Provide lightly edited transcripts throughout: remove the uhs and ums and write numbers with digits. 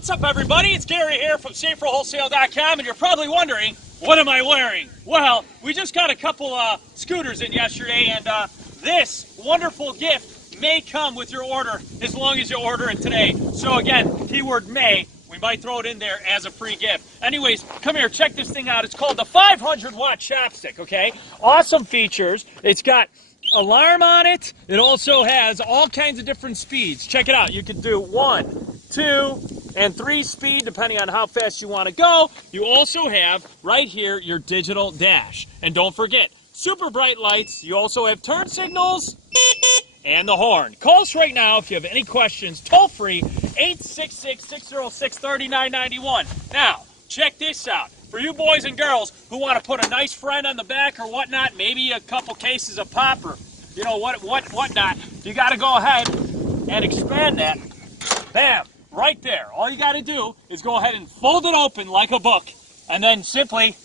What's up, everybody? It's Gary here from SaferWholesale.com, and you're probably wondering, what am I wearing? Well, we just got a couple scooters in yesterday, and this wonderful gift may come with your order as long as you order it today. So again, keyword may. We might throw it in there as a free gift. Anyways, come here, check this thing out. It's called the 500-watt chopstick, okay? Awesome features. It's got alarm on it. It also has all kinds of different speeds. Check it out. You can do 1, 2, and 3 speed, depending on how fast you want to go. You also have, right here, your digital dash. And don't forget, super bright lights. You also have turn signals and the horn. Call us right now if you have any questions. Toll free, 866-606-3991. Now, check this out. For you boys and girls who want to put a nice friend on the back or whatnot, maybe a couple cases of pop or, you know, whatnot, you got to go ahead and expand that. Bam, right there. All you got to do is go ahead and fold it open like a book and then simply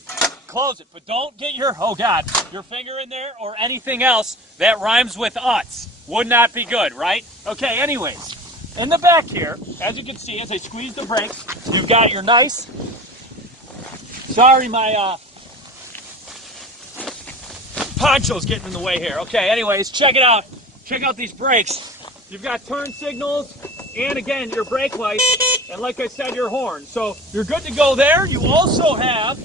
close it. But don't get your, oh God, your finger in there or anything else that rhymes with utz. Would not be good, right? Okay, anyways, in the back here, as you can see, as I squeeze the brakes, you've got your nice, sorry, my poncho's getting in the way here. Okay, anyways, check it out. Check out these brakes. You've got turn signals, and again, your brake lights, and like I said, your horn. So you're good to go there. You also have,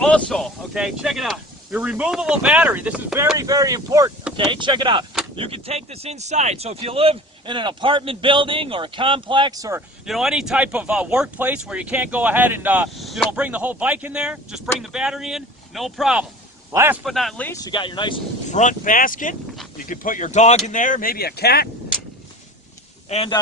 okay, check it out, your removable battery. This is very, very important, okay? Check it out. You can take this inside. So if you live in an apartment building or a complex or, you know, any type of workplace where you can't go ahead and, you know, bring the whole bike in there, just bring the battery in, no problem. Last but not least, you got your nice front basket. You can put your dog in there, maybe a cat. And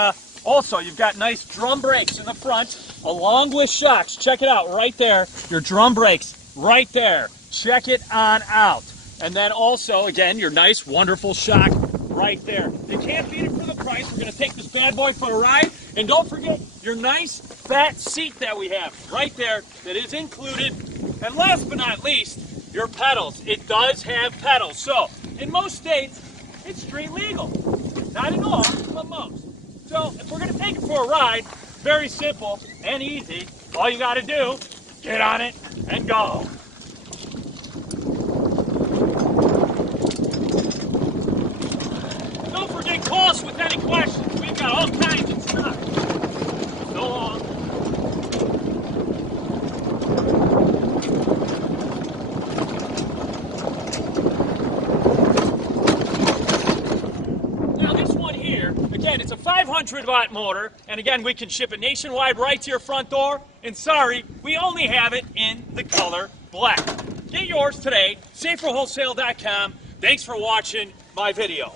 also, you've got nice drum brakes in the front, along with shocks. Check it out right there. Your drum brakes right there. Check it on out. And then also, again, your nice, wonderful shock right there. You can't beat it for the price. We're going to take this bad boy for a ride. And don't forget your nice, fat seat that we have right there that is included. And last but not least, your pedals. It does have pedals. So, in most states, it's street legal. Not in all, but most. So, if we're going to take it for a ride, very simple and easy. All you got to do, get on it and go. Don't forget, call us with any questions. We've got all kinds of stuff. So long. Now this one here, again, it's a 500-watt motor, and again, we can ship it nationwide right to your front door. And sorry, we only have it in the color black. Get yours today, SaferWholesale.com. Thanks for watching my video.